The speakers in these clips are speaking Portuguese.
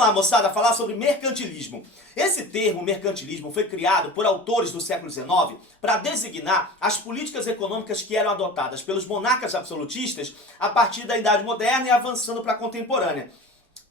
Vamos lá, moçada, falar sobre mercantilismo. Esse termo, mercantilismo, foi criado por autores do século XIX para designar as políticas econômicas que eram adotadas pelos monarcas absolutistas a partir da Idade Moderna e avançando para a contemporânea.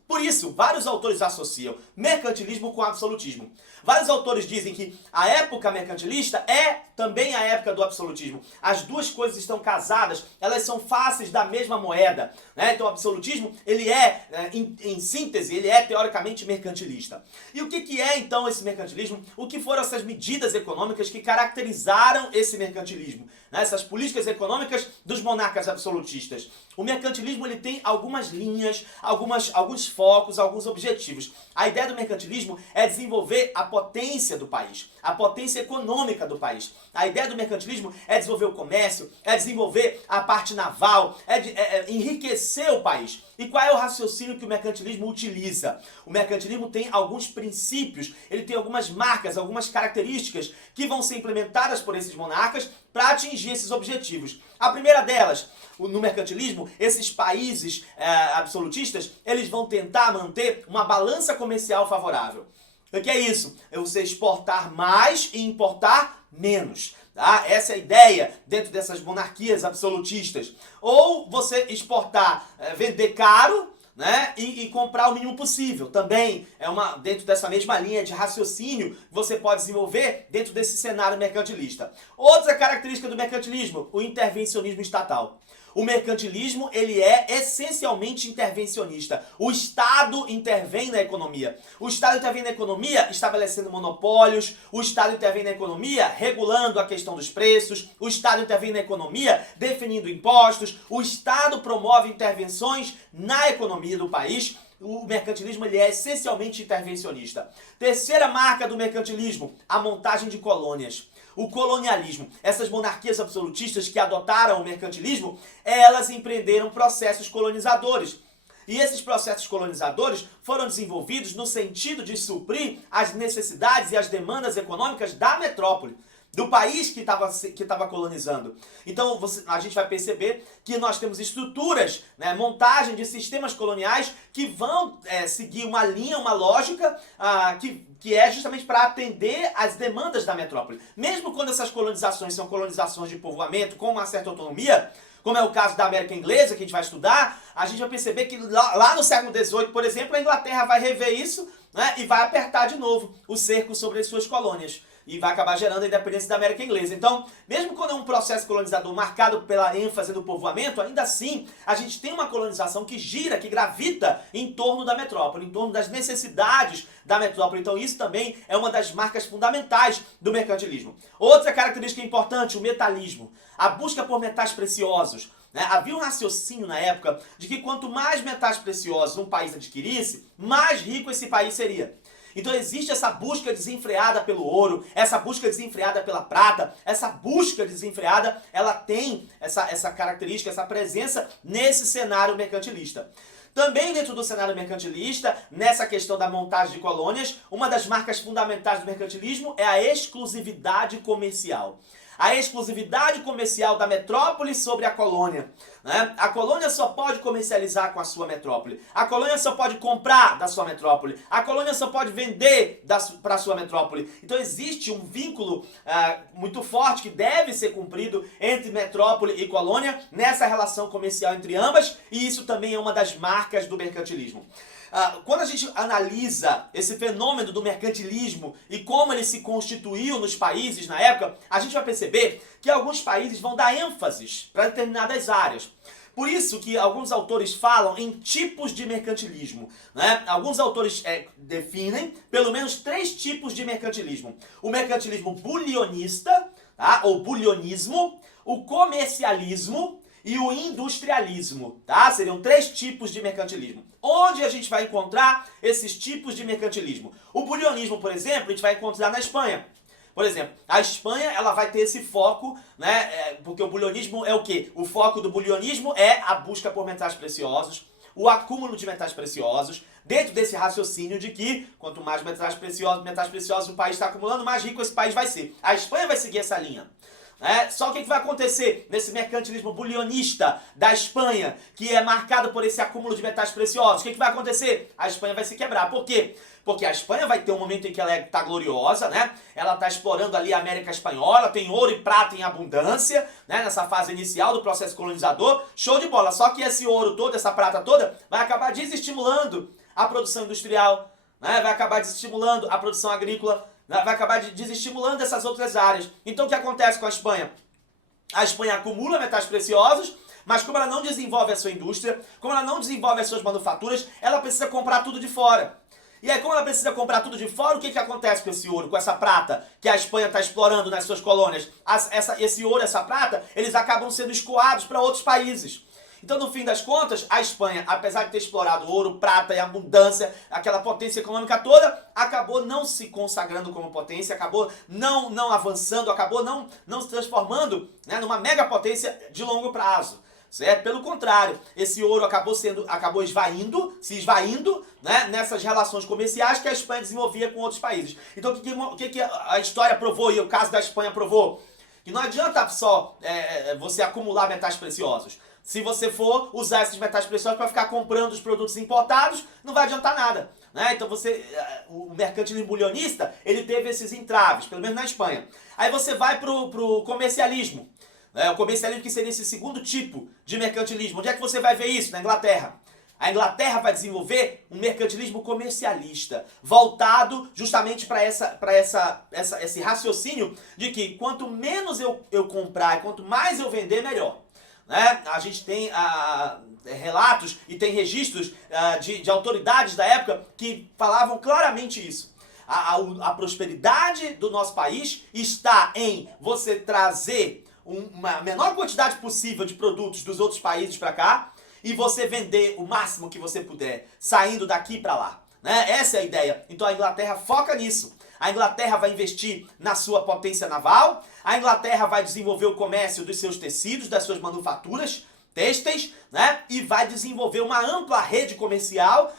Por isso, vários autores associam mercantilismo com absolutismo. Vários autores dizem que a época mercantilista é também a época do absolutismo. As duas coisas estão casadas, elas são faces da mesma moeda, né? Então o absolutismo, ele é, em síntese, ele é teoricamente mercantilista. E o que é então esse mercantilismo? O que foram essas medidas econômicas que caracterizaram esse mercantilismo? Né? Essas políticas econômicas dos monarcas absolutistas. O mercantilismo, ele tem algumas linhas, alguns focos, alguns objetivos. A ideia do mercantilismo é desenvolver a potência do país, a potência econômica do país. A ideia do mercantilismo é desenvolver o comércio, é desenvolver a parte naval, é enriquecer o país. E qual é o raciocínio que o mercantilismo utiliza? O mercantilismo tem alguns princípios, ele tem algumas marcas, algumas características que vão ser implementadas por esses monarcas para atingir esses objetivos. A primeira delas, no mercantilismo, esses países absolutistas, eles vão tentar manter uma balança comercial favorável. O que é isso? É você exportar mais e importar menos. Tá? Essa é a ideia dentro dessas monarquias absolutistas. Ou você exportar, vender caro, né? E comprar o mínimo possível. Também é dentro dessa mesma linha de raciocínio que você pode desenvolver dentro desse cenário mercantilista. Outra característica do mercantilismo, o intervencionismo estatal. O mercantilismo, ele é essencialmente intervencionista. O Estado intervém na economia. O Estado intervém na economia estabelecendo monopólios. O Estado intervém na economia regulando a questão dos preços. O Estado intervém na economia definindo impostos. O Estado promove intervenções na economia do país. O mercantilismo, ele é essencialmente intervencionista. Terceira marca do mercantilismo, a montagem de colônias. O colonialismo. Essas monarquias absolutistas que adotaram o mercantilismo, elas empreenderam processos colonizadores. E esses processos colonizadores foram desenvolvidos no sentido de suprir as necessidades e as demandas econômicas da metrópole, do país que estava colonizando. Então a gente vai perceber que nós temos estruturas, né, montagem de sistemas coloniais que vão seguir uma linha, uma lógica que é justamente para atender às demandas da metrópole. Mesmo quando essas colonizações são colonizações de povoamento com uma certa autonomia, como é o caso da América Inglesa, que a gente vai estudar, a gente vai perceber que lá no século XVIII, por exemplo, a Inglaterra vai rever isso, né, e vai apertar de novo o cerco sobre as suas colônias. E vai acabar gerando a independência da América Inglesa. Então, mesmo quando é um processo colonizador marcado pela ênfase do povoamento, ainda assim, a gente tem uma colonização que gira, que gravita em torno da metrópole, em torno das necessidades da metrópole. Então, isso também é uma das marcas fundamentais do mercantilismo. Outra característica importante, o metalismo. A busca por metais preciosos. Né? Havia um raciocínio na época de que quanto mais metais preciosos um país adquirisse, mais rico esse país seria. Então existe essa busca desenfreada pelo ouro, essa busca desenfreada pela prata, essa busca desenfreada, ela tem essa característica, essa presença nesse cenário mercantilista. Também dentro do cenário mercantilista, nessa questão da montagem de colônias, uma das marcas fundamentais do mercantilismo é a exclusividade comercial. A exclusividade comercial da metrópole sobre a colônia. Né? A colônia só pode comercializar com a sua metrópole. A colônia só pode comprar da sua metrópole. A colônia só pode vender para a sua metrópole. Então existe um vínculo muito forte que deve ser cumprido entre metrópole e colônia nessa relação comercial entre ambas, e isso também é uma das marcas do mercantilismo. Quando a gente analisa esse fenômeno do mercantilismo e como ele se constituiu nos países na época, a gente vai perceber que alguns países vão dar ênfases para determinadas áreas. Por isso que alguns autores falam em tipos de mercantilismo. Né? Alguns autores definem pelo menos 3 tipos de mercantilismo. O mercantilismo bulionista, tá? Ou bulionismo, o comercialismo e o industrialismo, tá? Seriam 3 tipos de mercantilismo. Onde a gente vai encontrar esses tipos de mercantilismo? O bulionismo, por exemplo, a gente vai encontrar na Espanha. Por exemplo, a Espanha, ela vai ter esse foco, né? Porque o bulionismo é o quê? O foco do bulionismo é a busca por metais preciosos, o acúmulo de metais preciosos, dentro desse raciocínio de que quanto mais metais preciosos o país está acumulando, mais rico esse país vai ser. A Espanha vai seguir essa linha. Só que o que vai acontecer nesse mercantilismo bulionista da Espanha, que é marcado por esse acúmulo de metais preciosos? O que vai acontecer? A Espanha vai se quebrar. Por quê? Porque a Espanha vai ter um momento em que ela está gloriosa, né? Ela está explorando ali a América Espanhola, tem ouro e prata em abundância, né? Nessa fase inicial do processo colonizador. Show de bola. Só que esse ouro todo, essa prata toda, vai acabar desestimulando a produção industrial, né? Vai acabar desestimulando a produção agrícola, vai acabar desestimulando essas outras áreas. Então o que acontece com a Espanha? A Espanha acumula metais preciosos, mas como ela não desenvolve a sua indústria, como ela não desenvolve as suas manufaturas, ela precisa comprar tudo de fora. E aí, como ela precisa comprar tudo de fora, o que acontece com esse ouro, com essa prata que a Espanha está explorando nas suas colônias? Esse ouro, essa prata, eles acabam sendo escoados para outros países. Então, no fim das contas, a Espanha, apesar de ter explorado ouro, prata e abundância, aquela potência econômica toda, acabou não se consagrando como potência, acabou não avançando, acabou não se transformando, né, numa megapotência de longo prazo. Certo? Pelo contrário, esse ouro acabou se esvaindo, né, nessas relações comerciais que a Espanha desenvolvia com outros países. Então, o que a história provou, e o caso da Espanha provou? Que não adianta só você acumular metais preciosos. Se você for usar esses metais preciosos para ficar comprando os produtos importados, não vai adiantar nada. Né? Então o mercantilismo bulionista, ele teve esses entraves, pelo menos na Espanha. Aí você vai pro comercialismo. O comercialismo, que seria esse segundo tipo de mercantilismo. Onde é que você vai ver isso? Na Inglaterra. A Inglaterra vai desenvolver um mercantilismo comercialista, voltado justamente para esse raciocínio de que quanto menos eu comprar e quanto mais eu vender, melhor. Né? A gente tem relatos e tem registros de autoridades da época que falavam claramente isso. A prosperidade do nosso país está em você trazer uma menor quantidade possível de produtos dos outros países para cá e você vender o máximo que você puder, saindo daqui para lá. Né? Essa é a ideia. Então a Inglaterra foca nisso. A Inglaterra vai investir na sua potência naval, a Inglaterra vai desenvolver o comércio dos seus tecidos, das suas manufaturas têxteis, né? E vai desenvolver uma ampla rede comercial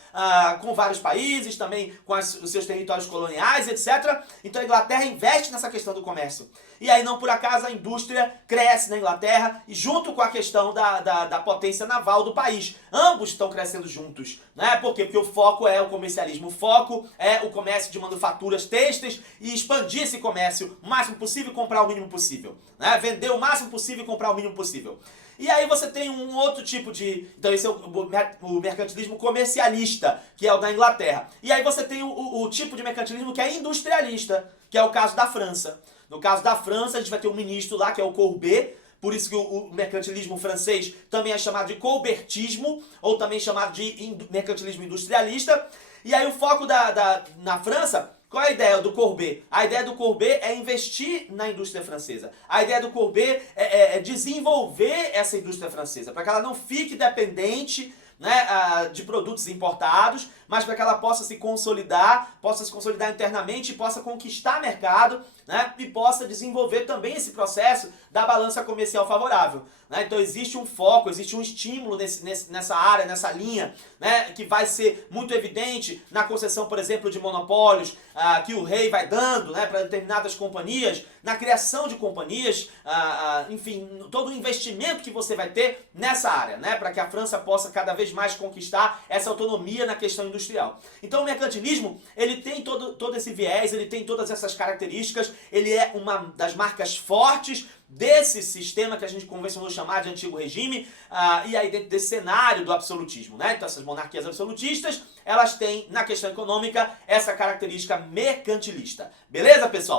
com vários países, também com os seus territórios coloniais, etc. Então a Inglaterra investe nessa questão do comércio. E aí, não por acaso, a indústria cresce na Inglaterra, e junto com a questão da potência naval do país. Ambos estão crescendo juntos. Né? Por quê? Porque o foco é o comercialismo. O foco é o comércio de manufaturas têxteis e expandir esse comércio o máximo possível e comprar o mínimo possível. Né? Vender o máximo possível e comprar o mínimo possível. E aí você tem um outro tipo de... Então esse é o mercantilismo comercialista, que é o da Inglaterra. E aí você tem o tipo de mercantilismo que é industrialista, que é o caso da França. No caso da França, a gente vai ter um ministro lá, que é o Courbet, por isso que o mercantilismo francês também é chamado de colbertismo, ou também chamado de mercantilismo industrialista. E aí o foco na França, qual é a ideia do Courbet? A ideia do Courbet é investir na indústria francesa. A ideia do Courbet é desenvolver essa indústria francesa, para que ela não fique dependente, né, de produtos importados, mas para que ela possa se consolidar internamente e possa conquistar mercado, né, e possa desenvolver também esse processo da balança comercial favorável. Né? Então existe um foco, existe um estímulo nessa área, nessa linha, né, que vai ser muito evidente na concessão, por exemplo, de monopólios que o rei vai dando, né, para determinadas companhias, na criação de companhias, enfim, todo o investimento que você vai ter nessa área, né, para que a França possa cada vez mais conquistar essa autonomia na questão industrial. Então o mercantilismo, ele tem todo esse viés, ele tem todas essas características, ele é uma das marcas fortes desse sistema que a gente convencionou chamar de antigo regime, e aí dentro desse cenário do absolutismo, né? Então essas monarquias absolutistas, elas têm na questão econômica essa característica mercantilista. Beleza, pessoal?